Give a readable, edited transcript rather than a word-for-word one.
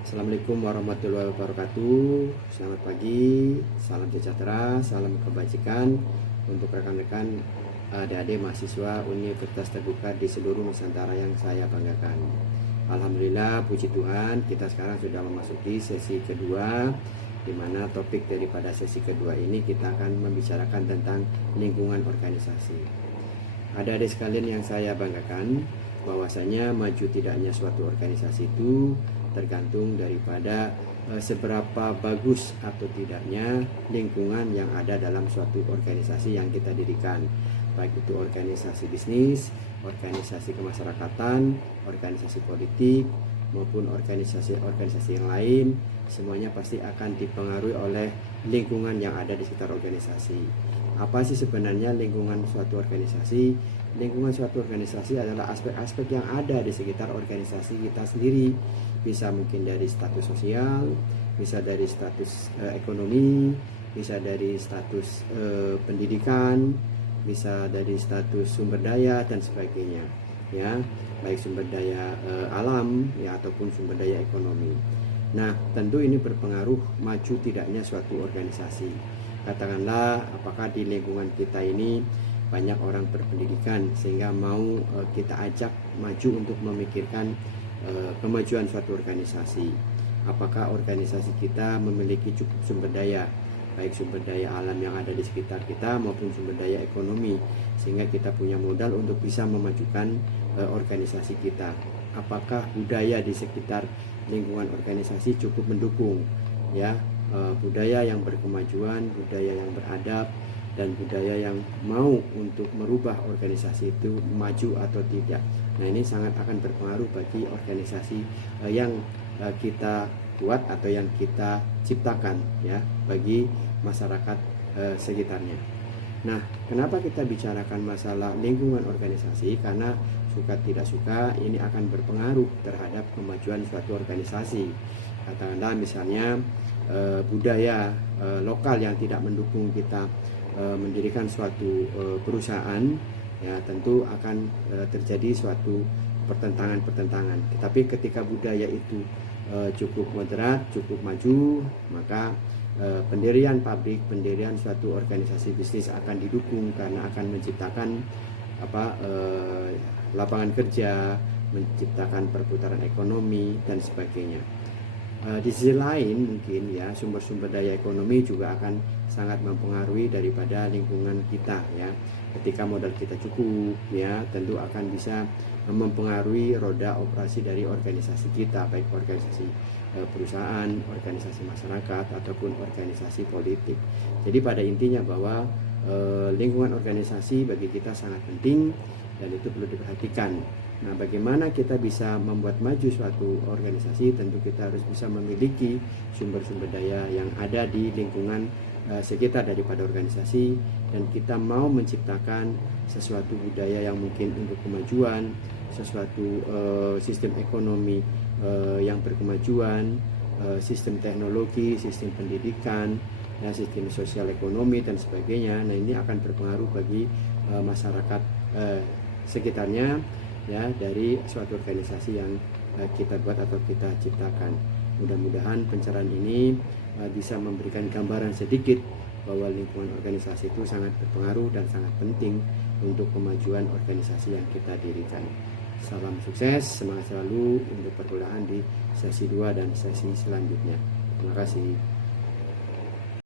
Assalamualaikum warahmatullahi wabarakatuh. Selamat pagi, salam sejahtera, salam kebajikan untuk rekan-rekan adik-adik mahasiswa Universitas Terbuka di seluruh Nusantara yang saya banggakan. Alhamdulillah, puji Tuhan, kita sekarang sudah memasuki sesi kedua, di mana topik daripada sesi kedua ini kita akan membicarakan tentang lingkungan organisasi. Adik-adik sekalian yang saya banggakan, bahwasanya maju tidaknya suatu organisasi itu tergantung daripada seberapa bagus atau tidaknya lingkungan yang ada dalam suatu organisasi yang kita dirikan, baik itu organisasi bisnis, organisasi kemasyarakatan, organisasi politik, maupun organisasi-organisasi yang lain. Semuanya pasti akan dipengaruhi oleh lingkungan yang ada di sekitar organisasi. Apa sih sebenarnya lingkungan suatu organisasi? Lingkungan suatu organisasi adalah aspek-aspek yang ada di sekitar organisasi kita sendiri. Bisa mungkin dari status sosial, bisa dari status ekonomi, bisa dari status pendidikan, bisa dari status sumber daya dan sebagainya, ya, baik sumber daya alam ya ataupun sumber daya ekonomi. Nah, tentu ini berpengaruh maju tidaknya suatu organisasi. Katakanlah apakah di lingkungan kita ini banyak orang berpendidikan sehingga mau kita ajak maju untuk memikirkan kemajuan suatu organisasi. Apakah organisasi kita memiliki cukup sumber daya, baik sumber daya alam yang ada di sekitar kita maupun sumber daya ekonomi, sehingga kita punya modal untuk bisa memajukan organisasi kita. Apakah budaya di sekitar lingkungan organisasi cukup mendukung, ya, budaya yang berkemajuan, budaya yang beradab, dan budaya yang mau untuk merubah organisasi itu maju atau tidak. Nah, ini sangat akan berpengaruh bagi organisasi yang kita buat atau yang kita ciptakan, ya, bagi masyarakat sekitarnya. Nah, kenapa kita bicarakan masalah lingkungan organisasi? Karena suka tidak suka ini akan berpengaruh terhadap kemajuan suatu organisasi. Katakanlah misalnya budaya lokal yang tidak mendukung kita mendirikan suatu perusahaan, ya tentu akan terjadi suatu pertentangan. Tetapi ketika budaya itu cukup moderat, cukup maju, maka pendirian pabrik, pendirian suatu organisasi bisnis akan didukung karena akan menciptakan lapangan kerja, menciptakan perputaran ekonomi dan sebagainya. Di sisi lain mungkin ya sumber-sumber daya ekonomi juga akan sangat mempengaruhi daripada lingkungan kita, ya. Ketika modal kita cukup, ya tentu akan bisa mempengaruhi roda operasi dari organisasi kita, baik organisasi perusahaan, organisasi masyarakat ataupun organisasi politik. Jadi pada intinya bahwa lingkungan organisasi bagi kita sangat penting dan itu perlu diperhatikan. Nah, bagaimana kita bisa membuat maju suatu organisasi? Tentu kita harus bisa memiliki sumber-sumber daya yang ada di lingkungan sekitar daripada organisasi, dan kita mau menciptakan sesuatu budaya yang mungkin untuk kemajuan, sesuatu sistem ekonomi yang berkemajuan, sistem teknologi, sistem pendidikan, ya, sistem sosial ekonomi dan sebagainya. Nah, ini akan berpengaruh bagi masyarakat sekitarnya, ya, dari suatu organisasi yang kita buat atau kita ciptakan. Mudah-mudahan pencerahan ini bisa memberikan gambaran sedikit bahwa lingkungan organisasi itu sangat berpengaruh dan sangat penting untuk kemajuan organisasi yang kita dirikan. Salam sukses, semangat selalu untuk perkuliahan di sesi 2 dan sesi selanjutnya. Terima kasih.